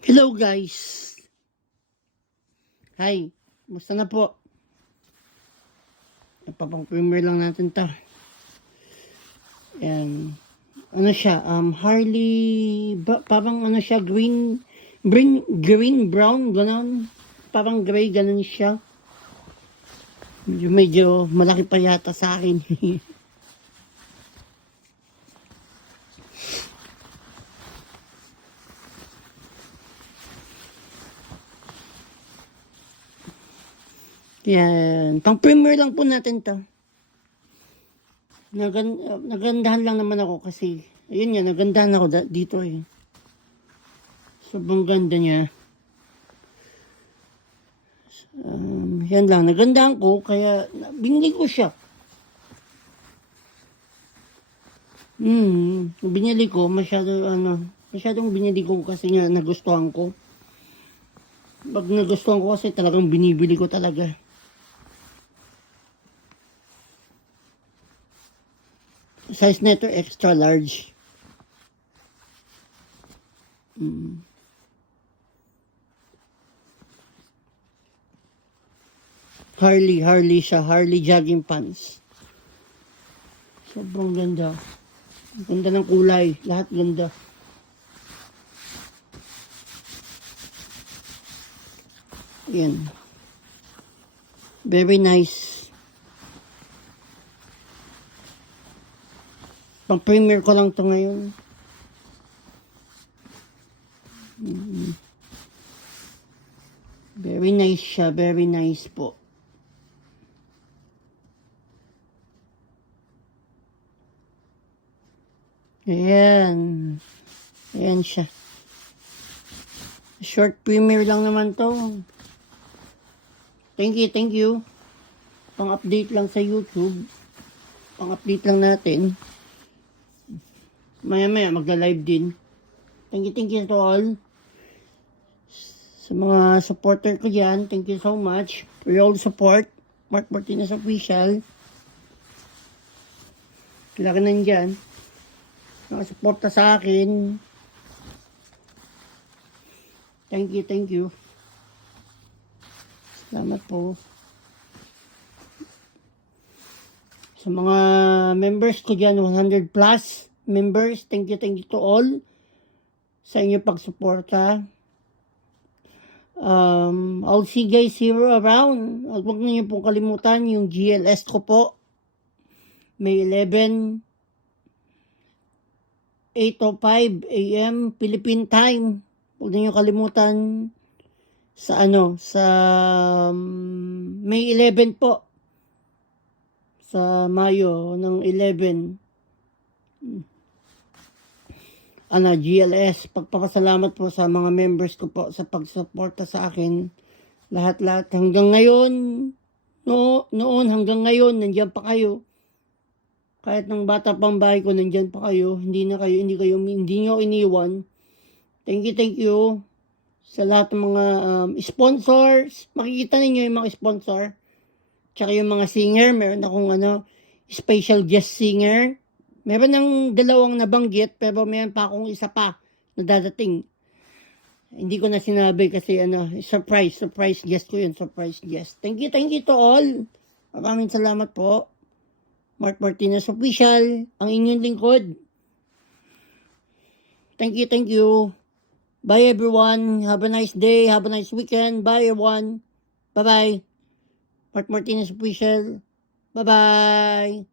Hello guys. Hi. Musta na po? Napapang-premiere lang natin to. Yan. Ano siya? Harley, parang ano siya, green, brown, ganon. Parang gray, ganon siya. Medyo malaki pa yata sa akin. Yan. Pang-premiere lang po natin to. Nagandahan lang naman ako kasi, ayun nga, nagandahan ako dito eh. Sobrang ganda niya. Yan lang, nagandahan ko, kaya binili ko siya. Binili ko, masyadong binili ko kasi nga nagustuhan ko. Pag nagustuhan ko kasi talagang binibili ko talaga. Size nito extra large. Harley siya, Harley jogging pants. Sobrang ganda. Ganda ng kulay, lahat ganda. Yan. Very nice. Pang-premiere ko lang to ngayon. Very nice siya, very nice po. Ayan. Ayan siya. Short premiere lang naman to. Thank you. Pang-update lang sa YouTube. Pang-update lang natin. Maya magla-live din. Thank you to all. Sa mga supporter ko dyan, thank you so much for your support. Mark Martinez Official. Kailangan nandyan. Nakasuporta sa akin. Thank you. Salamat po. Sa mga members ko dyan, 100 plus members, thank you to all sa inyo pagsuporta. I'll see guys here around. Huwag niyo pong kalimutan yung GLS ko po. May 11, 8:05 AM Philippine time. Huwag niyo kalimutan sa May 11 po. Sa Mayo ng 11. GLS, pagpapasalamat po sa mga members ko po sa pagsuporta sa akin. Lahat hanggang ngayon, noon hanggang ngayon, nandiyan pa kayo. Kahit ng bata pang bahay ko, nandiyan pa kayo. Hindi nyo iniwan. Thank you sa lahat ng mga sponsors. Makikita ninyo yung mga sponsor. Tsaka yung mga singer, meron akong special guest singer. Meron ng 2 nabanggit, pero meron pa akong isa pa na dadating. Hindi ko na sinabi kasi surprise guest ko yun, surprise guest. Thank you to all. Maraming salamat po. Mark Martinez Official, ang inyong lingkod. Thank you. Bye everyone. Have a nice day. Have a nice weekend. Bye everyone. Bye-bye. Mark Martinez Official. Bye-bye.